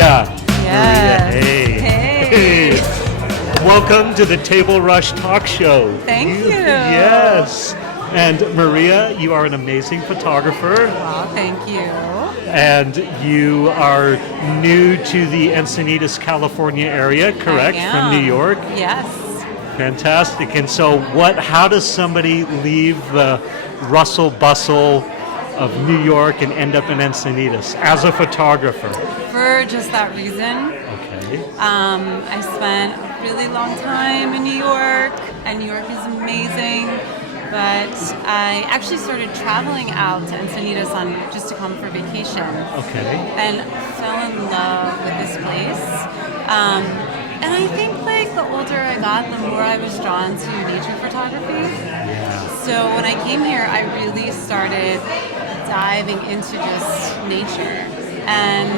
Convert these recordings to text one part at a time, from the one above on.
Maria. Yes. Maria, hey. Hey. Welcome to the Table Rush Talk Show. Thank you. Yes. And Maria, you are an amazing photographer. Well, thank you. And you are new to the Encinitas, California area, correct? I am. From New York? Yes. Fantastic. And so how does somebody leave the rustle bustle of New York and end up in Encinitas as a photographer? For just that reason. Okay. I spent a really long time in New York, and New York is amazing. But I actually started traveling out to Encinitas just to come for vacation. Okay. And fell in love with this place. And I think the older I got, the more I was drawn to nature photography. Yeah. So when I came here, I really started diving into just nature and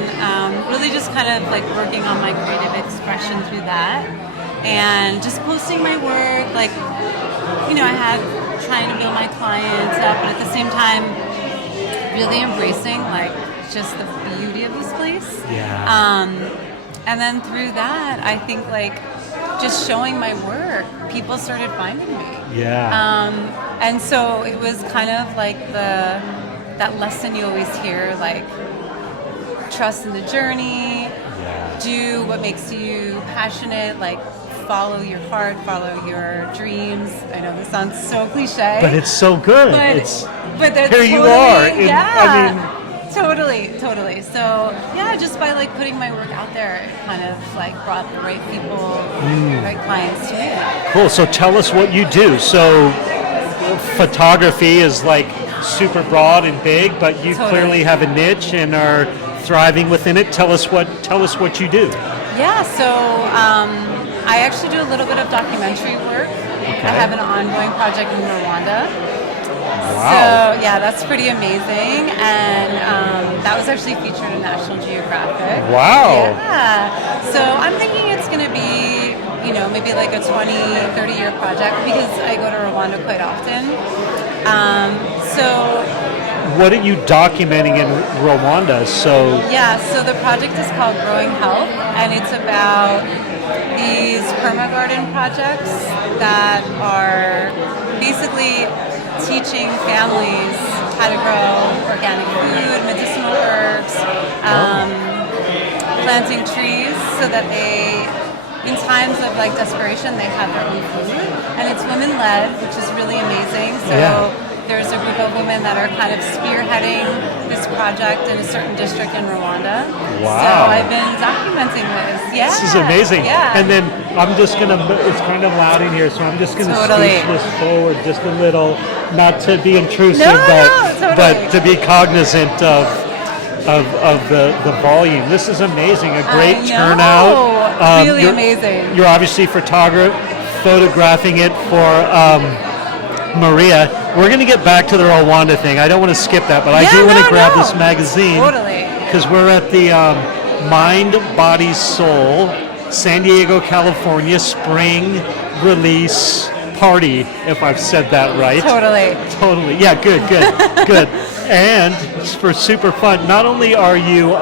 really just kind of working on my creative expression through that and just posting my work. I had trying to build my clients up, but at the same time, really embracing just the beauty of this place. Yeah. And then through that, I think just showing my work, people started finding me. Yeah. And so it was kind of that lesson you always hear, trust in the journey, do what makes you passionate, follow your heart, follow your dreams. I know this sounds so cliche. But it's so good. But here totally, you are. Totally. So just by putting my work out there, it kind of brought the right people, the right clients to me. Cool. So tell us what you do. So photography is super broad and big, but you clearly have a niche and are thriving within it. Tell us what you do. Yeah. So I actually do a little bit of documentary work. Okay. I have an ongoing project in Rwanda. Wow. So that's pretty amazing, and that was actually featured in National Geographic. Wow. Yeah. So I'm thinking it's going to be, maybe a 20, 30-year project because I go to Rwanda quite often. What are you documenting in Rwanda? So the project is called Growing Health, and it's about these perma-garden projects that are basically teaching families how to grow organic food, medicinal herbs, planting trees so that they, in times of desperation, they have their own food. And it's women-led, which is really amazing. So there's a group of women that are kind of spearheading this project in a certain district in Rwanda. Wow. So I've been documenting this. Yeah. This is amazing. Yeah. And then I'm just going to, it's kind of loud in here, so I'm just going to Totally. scoot this forward just a little, not to be intrusive, totally. but to be cognizant of the volume. This is amazing. A great turnout. Really amazing. You're obviously photographing it for Maria. We're going to get back to the Rwanda thing. I don't want to skip that, but I do want to grab this magazine. Totally. Because we're at the Mind, Body, Soul, San Diego, California spring release party, if I've said that right. Totally. Yeah, good. And for super fun, not only are you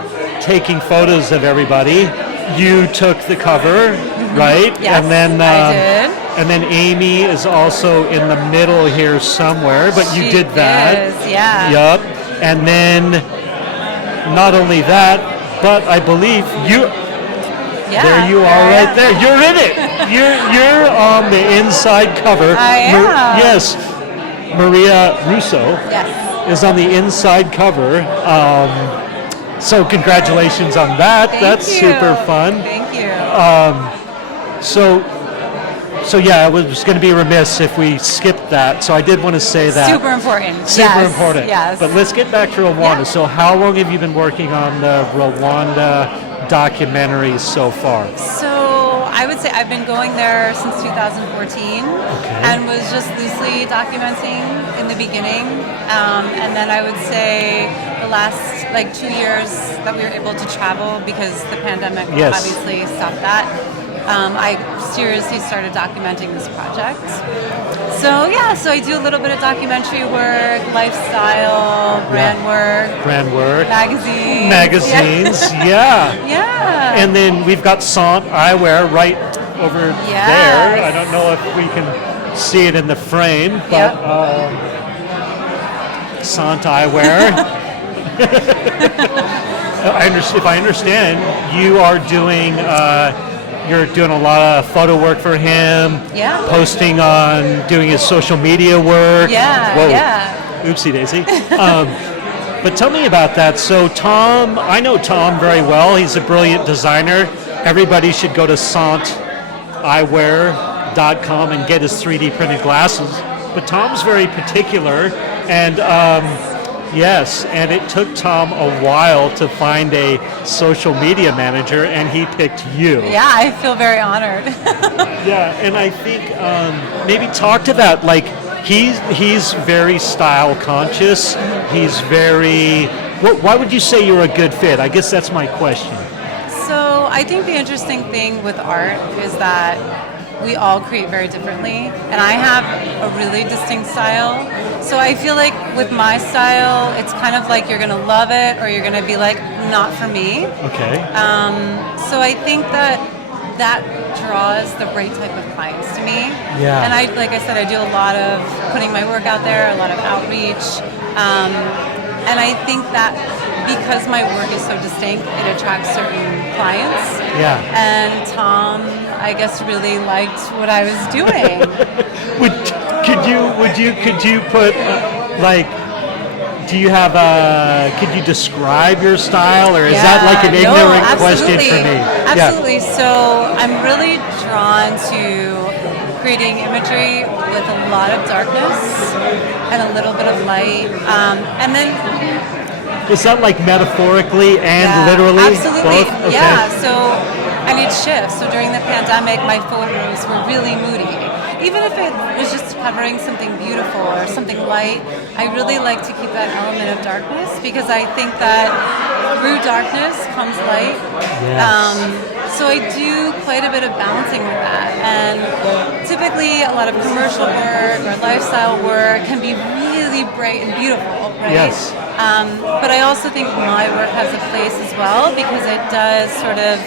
Mm-hmm. taking photos of everybody, you took the cover, right? Yes, and then I did. And then Amy is also in the middle here somewhere, but you did that. Yup. And then not only that, but I believe you. Yeah, there you are, right there. You're in it. You're on the inside cover. I am. Yes, Maria Russo is on the inside cover. So congratulations on that. That's super fun. Thank you. So I was going to be remiss if we skipped that. So I did want to say that. Super important. Important. Yes. But let's get back to Rwanda. Yeah. So how long have you been working on the Rwanda documentary so far? So I would say I've been going there since 2014 and was just loosely documenting in the beginning. And then I would say the last 2 years that we were able to travel because the pandemic obviously stopped that. I seriously started documenting this project. So yeah, so I do a little bit of documentary work, lifestyle, brand work, magazines, yeah. Yeah. And then we've got Sant Eyewear right over there. I don't know if we can see it in the frame, but Sant Eyewear. If I understand, you are doing you're doing a lot of photo work for him. Yeah. Posting on doing his social media work. Yeah. Whoa. Yeah. Oopsie daisy. But tell me about that. So Tom, I know Tom very well. He's a brilliant designer. Everybody should go to santeyewear.com and get his 3D printed glasses. But Tom's very particular, and yes, and it took Tom a while to find a social media manager, and he picked you. Yeah, I feel very honored. Yeah, and I think maybe talk to that. Like, he's very style conscious. He's very. Why would you say you're a good fit? I guess that's my question. So I think the interesting thing with art is that we all create very differently, and I have a really distinct style. So I feel like with my style, it's kind of like you're gonna love it or you're gonna be like, not for me. Okay. So I think that draws the right type of clients to me. Yeah. And like I said, I do a lot of putting my work out there, a lot of outreach, and I think that because my work is so distinct, it attracts certain clients. Yeah. And Tom, I guess, really liked what I was doing. Could you put like? Do you have could you describe your style, or is that like an ignorant question for me? Absolutely. Yeah. So I'm really drawn to creating imagery with a lot of darkness and a little bit of light, and then. Is that like metaphorically and literally? Absolutely. Both? Okay. Yeah. So I need shifts. So during the pandemic, my photos were really moody. Even if it was just covering something beautiful or something light, I really like to keep that element of darkness because I think that through darkness comes light. Yes. So I do quite a bit of balancing with that. And typically a lot of commercial work or lifestyle work can be really bright and beautiful, right? Yes. But I also think my work has a place as well because it does sort of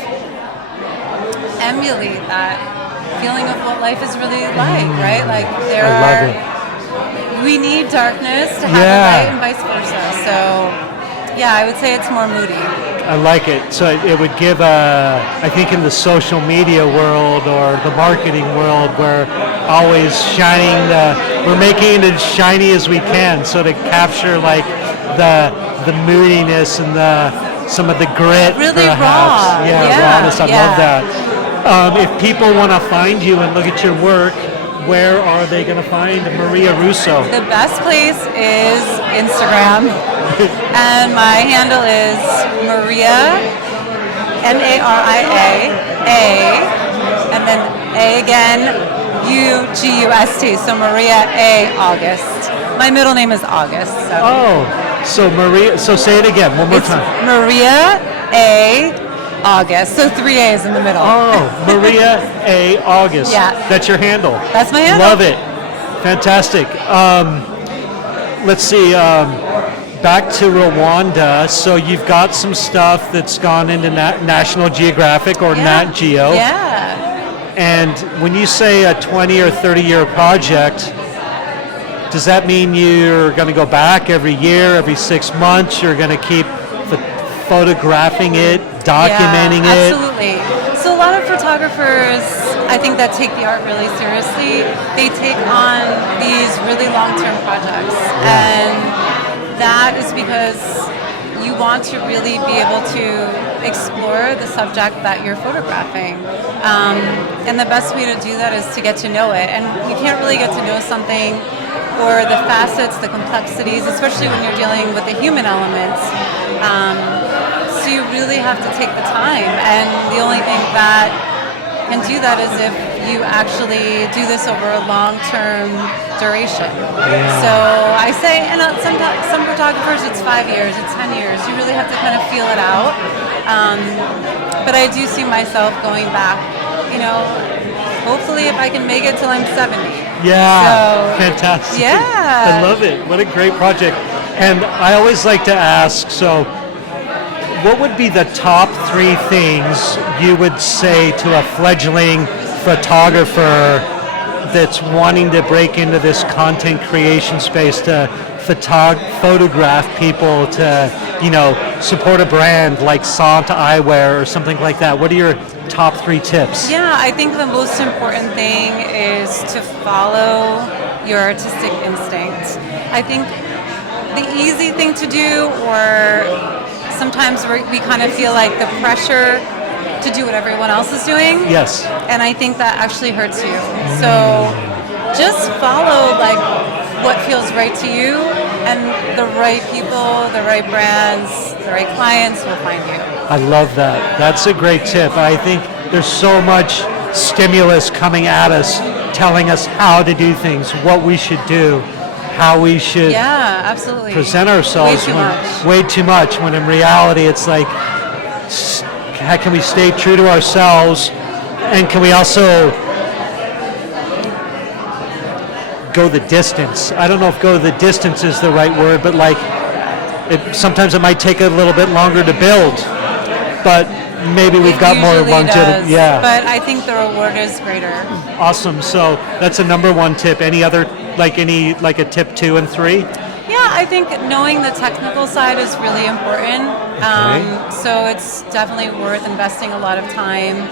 emulate that feeling of what life is really like, right? Like we need darkness to have light and vice versa. So yeah, I would say it's more moody. I like it. So it would give I think in the social media world or the marketing world, we're always we're making it as shiny as we can. So to capture like the moodiness and some of the grit, really perhaps. Rawness. I love that. If people want to find you and look at your work, where are they going to find Maria Russo? The best place is Instagram, and my handle is Maria, Maria, and then A again, Ugust. So Maria A. August. My middle name is August. So Maria. So say it again one more time. Maria A. August. So 3 A's in the middle. Oh, Maria A. August. Yeah. That's your handle. That's my handle. Love it. Fantastic. Let's see. Back to Rwanda. So you've got some stuff that's gone into National Geographic or Nat Geo. Yeah. And when you say a 20 or 30-year project, does that mean you're going to go back every year, every 6 months? You're going to keep photographing it, documenting it? Absolutely. So a lot of photographers, I think, that take the art really seriously, they take on these really long-term projects. And that is because you want to really be able to explore the subject that you're photographing. And the best way to do that is to get to know it. And you can't really get to know something or the facets, the complexities, especially when you're dealing with the human elements. So you really have to take the time. And the only thing that can do that is if you actually do this over a long-term duration. So I say, and some photographers, it's 5 years, it's 10 years. You really have to kind of feel it out. But I do see myself going back hopefully if I can make it till I'm 70. Yeah, So, fantastic. yeah. I love it. What a great project. And I always like to ask, so what would be the top 3 things you would say to a fledgling photographer that's wanting to break into this content creation space, to photograph people, to support a brand like Sant Eyewear or something like that? What are your top 3 tips? Yeah, I think the most important thing is to follow your artistic instinct. I think the easy thing to do, or sometimes we kind of feel like the pressure to do what everyone else is doing. Yes. And I think that actually hurts you. So just follow what feels right to you, and the right people, the right brands, the right clients will find you. I love that. That's a great tip. I think there's so much stimulus coming at us, telling us how to do things, what we should do, how we should absolutely present ourselves. Way too much. When in reality, it's like, how can we stay true to ourselves, and can we also go the distance? I don't know if go the distance is the right word, but sometimes it might take a little bit longer to build, but maybe we've got more longevity. Yeah. But I think the reward is greater. Awesome. So that's a number 1 tip. Any other, a tip 2 and 3? Yeah, I think knowing the technical side is really important. So it's definitely worth investing a lot of time.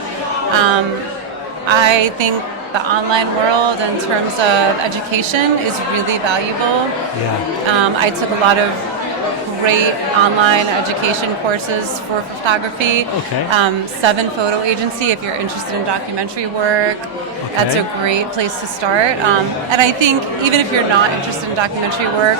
I think the online world in terms of education is really valuable. Yeah. I took a lot of great online education courses for photography. Okay. 7 Photo Agency, if you're interested in documentary work, that's a great place to start. And I think even if you're not interested in documentary work,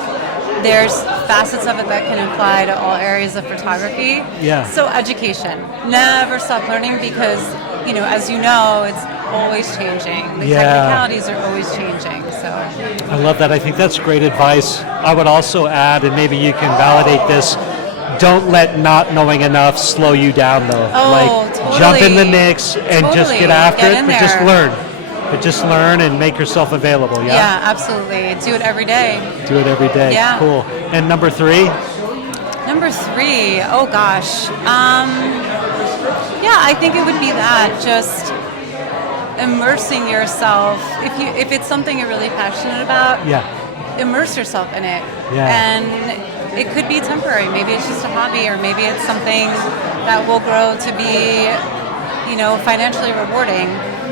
there's facets of it that can apply to all areas of photography. Yeah. So education, never stop learning, because as you know, it's always changing. The technicalities are always changing. So I love that. I think that's great advice. I would also add, and maybe you can validate this, don't let not knowing enough slow you down, though. Totally. Jump in the mix and just get after it, but there. just learn and make yourself available. Yeah, absolutely. Do it every day. Do it every day. Yeah. Cool. And number 3? Number 3, oh gosh. I think it would be that, just immersing yourself. If it's something you're really passionate about, immerse yourself in it. And it could be temporary. Maybe it's just a hobby, or maybe it's something that will grow to be, financially rewarding.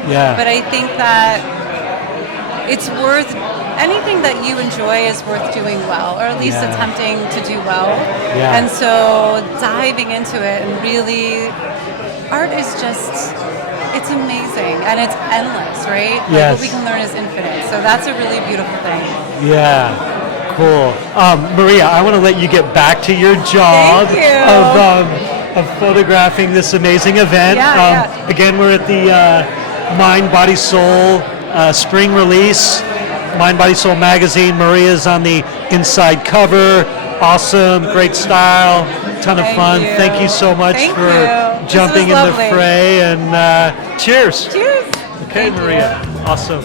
But I think that it's worth, anything that you enjoy is worth doing well, or at least attempting to do well. And so diving into it, and really, art is just, it's amazing, and it's endless, right? What we can learn is infinite. So that's a really beautiful thing. Yeah, cool. Maria, I want to let you get back to your job of photographing this amazing event. Again, we're at the Mind, Body, Soul spring release. Mind, Body, Soul magazine. Maria's on the inside cover. Awesome, great style, ton of fun. Thank you so much for jumping in the fray, and cheers. Cheers. Okay, Maria. Awesome.